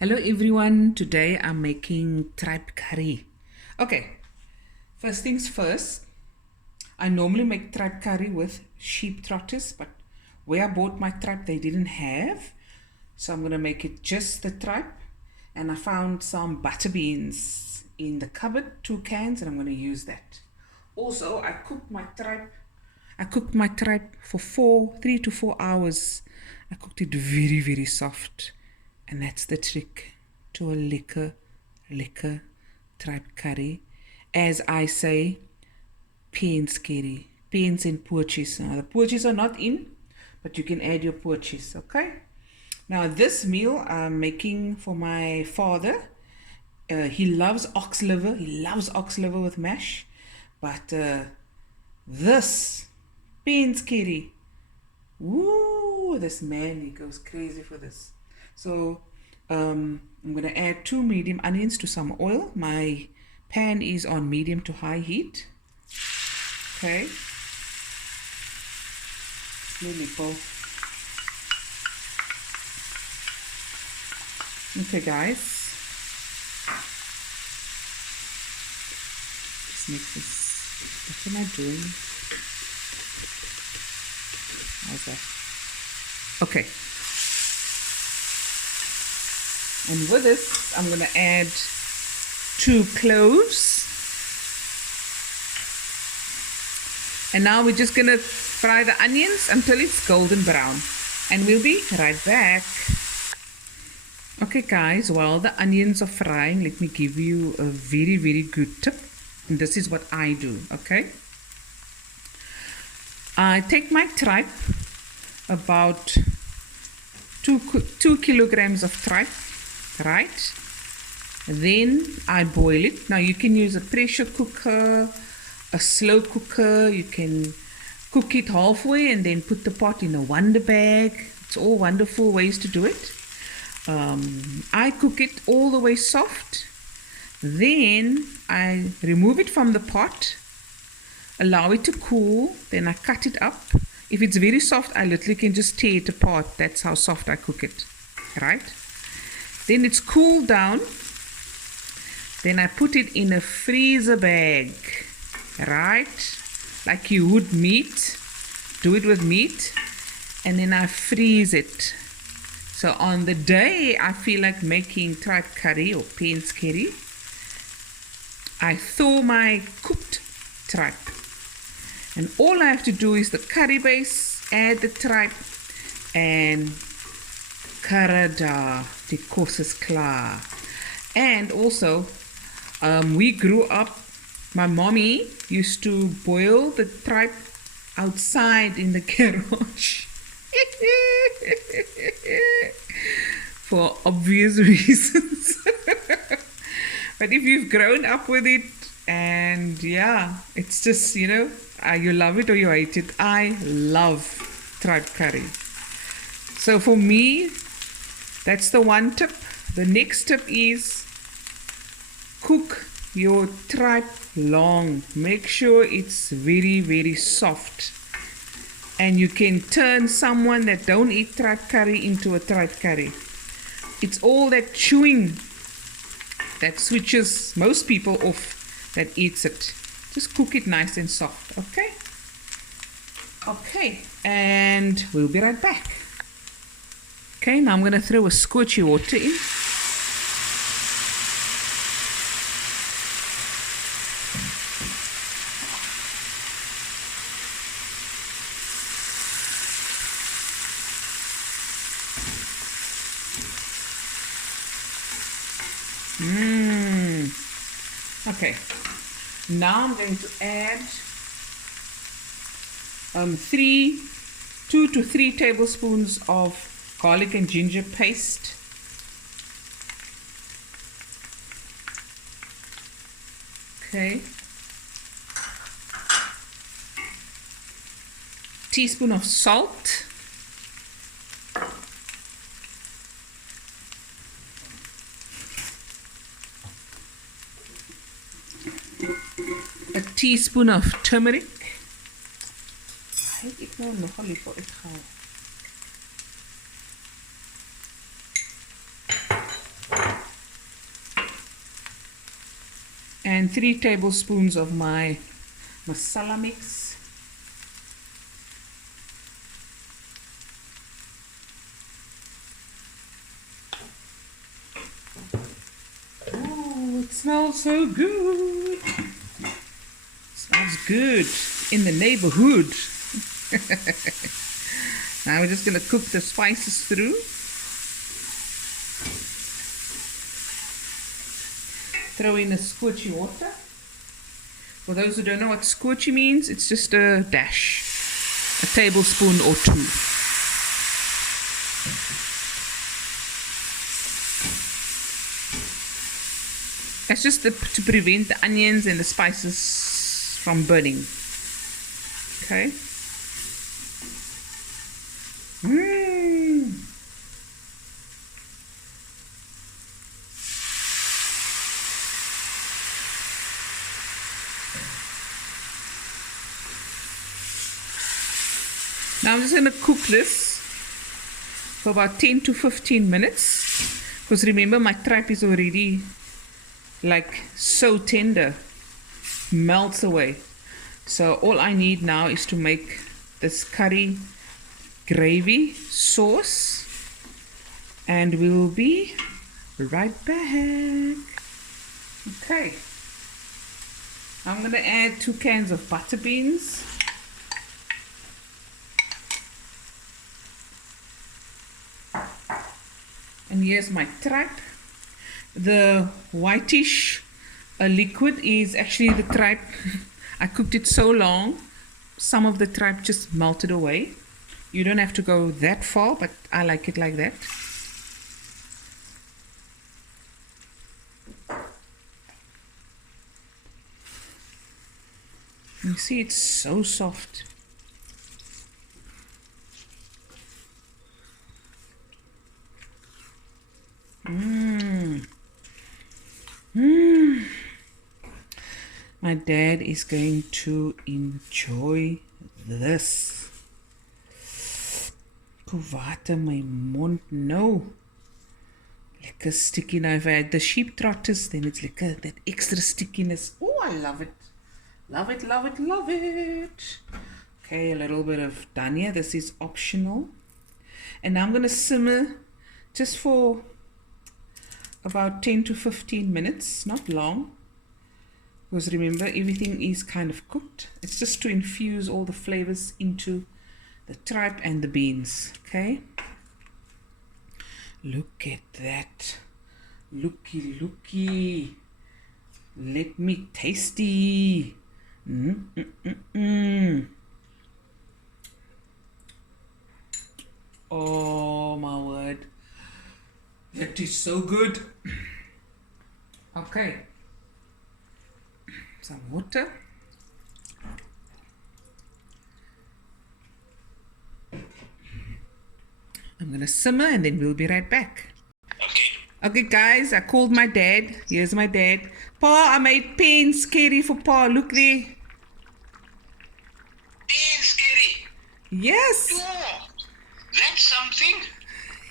Hello everyone, today I'm making tripe curry. Okay, first things first, I normally make tripe curry with sheep trotters, but where I bought my tripe they didn't have, so I'm gonna make it just the tripe. And I found some butter beans in the cupboard, 2 cans, and I'm gonna use that. Also, I cooked my tripe for 3 to 4 hours. I cooked it very soft, and that's the trick to a lekker tripe curry. As I say, pens curry, pens and poaches. Now the poaches are not in, but you can add your poaches. Okay. Now this meal I'm making for my father. He loves ox liver. He loves ox liver with mash, but this pens curry. Woo! This man, he goes crazy for this. So I'm gonna add 2 medium onions to some oil. My pan is on medium to high heat. Okay. Beautiful. Okay, guys. Just mix this. What am I doing? How's that? Okay. And with this, I'm going to add 2 cloves. And now we're just going to fry the onions until it's golden brown. And we'll be right back. Okay guys, while the onions are frying, let me give you a very good tip. And this is what I do, okay? I take my tripe, about 2 kilograms of tripe, right? Then I boil it. Now you can use a pressure cooker, a slow cooker. You can cook it halfway and then put the pot in a wonder bag. It's all wonderful ways to do it. I cook it all the way soft. Then I remove it from the pot, allow it to cool, then I cut it up. If it's very soft, I literally can just tear it apart. That's how soft I cook it, right? Then it's cooled down. Then I put it in a freezer bag, right? Like you would meat. Do it with meat. And then I freeze it. So on the day I feel like making tripe curry or pens curry, I thaw my cooked tripe. And all I have to do is the curry base, add the tripe, and karada, die kos is klaar. And also, we grew up, my mommy used to boil the tripe outside in the garage. For obvious reasons. But if you've grown up with it, and yeah, it's just, you love it or you hate it. I love tripe curry. So for me, that's the one tip. The next tip is cook your tripe long. Make sure it's very soft. And you can turn someone that don't eat tripe curry into a tripe curry. It's all that chewing that switches most people off that eats it. Just cook it nice and soft, okay? Okay, and we'll be right back. Okay, now I'm going to throw a scorchy water in. Okay, now I'm going to add 2 to 3 tablespoons of garlic and ginger paste. Okay, teaspoon of salt. A teaspoon of turmeric. Ik nou nogal liever uitgaan. and 3 tablespoons of my masala mix. Oh, it smells so good. Smells good in the neighborhood. Now we're just going to cook the spices through. Throw in a squirty water. For those who don't know what squirty means, it's just a dash, a tablespoon or 2. That's just to prevent the onions and the spices from burning. Okay. Now I'm just going to cook this for about 10 to 15 minutes, because remember my tripe is already like so tender, melts away. So all I need now is to make this curry gravy sauce, and we'll be right back. Okay, I'm going to add 2 cans of butter beans. And here's my tripe. The whitish liquid is actually the tripe. I cooked it so long, some of the tripe just melted away. You don't have to go that far, but I like it like that. You see, it's so soft. My dad is going to enjoy this. Water my mond nou. Lekker sticky. Now if I had the sheep trotters, then it's lekker, that extra stickiness. Oh, I love it. Love it, love it, love it. Okay, a little bit of dhania. This is optional. And now I'm going to simmer just for about 10 to 15 minutes, not long, because remember everything is kind of cooked. It's just to infuse all the flavors into the tripe and the beans. Okay, look at that, looky, let me tasty. Oh my word, that is so good. Okay, some water. I'm gonna simmer and then we'll be right back. Okay guys, I called my dad. Here's my dad. Pa, I made beans curry for Pa. Look there. Beans curry? Yes. Oh, that's something.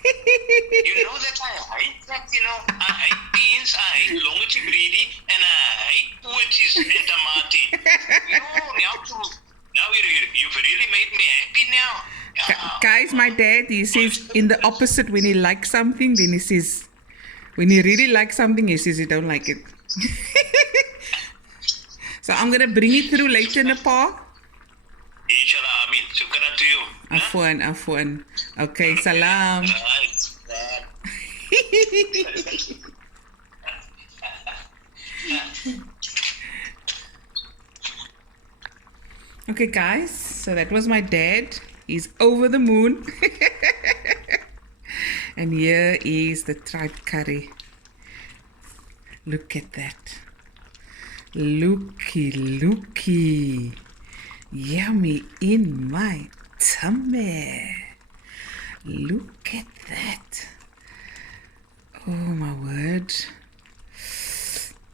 You know that I hate that, you know. I hate beans, I hate longetje greedy, and I hate poetries and tomato. Now you've really made me happy now. Guys, my dad, he says in the opposite. When he likes something, then he says, when he really likes something, he says he don't like it. So I'm going to bring it through later, Nepal. Inshallah, Amin. Shukran to you. Afwan. Okay, salam. Okay guys, so that was my dad. He's over the moon. And here is the tripe curry. Look at that. Looky. Yummy in my tummy. Look at that. Oh my word.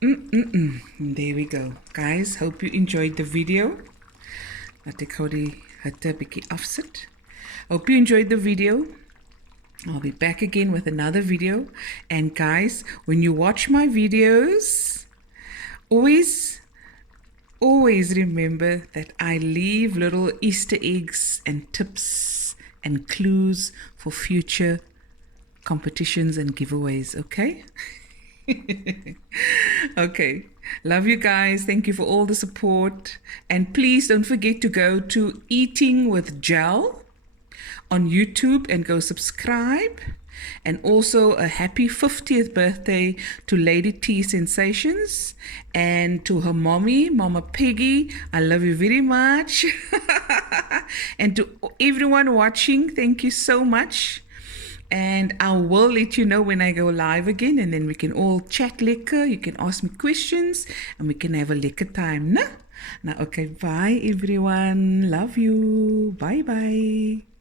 There we go. Guys, hope you enjoyed the video. Laat ek gou die hitte bietjie afsit. Hope you enjoyed the video. I'll be back again with another video. And guys, when you watch my videos, Always, always remember that I leave little Easter eggs and tips and clues for future competitions and giveaways, okay? Okay. Love you guys. Thank you for all the support. And please don't forget to go to Eating with Gel on YouTube and go subscribe. And also a happy 50th birthday to Lady T Sensations and to her mommy, Mama Peggy. I love you very much. And to everyone watching, thank you so much. And I will let you know when I go live again, and then we can all chat lekker. You can ask me questions and we can have a lekker time. Nah? Now, okay, bye everyone. Love you. Bye bye.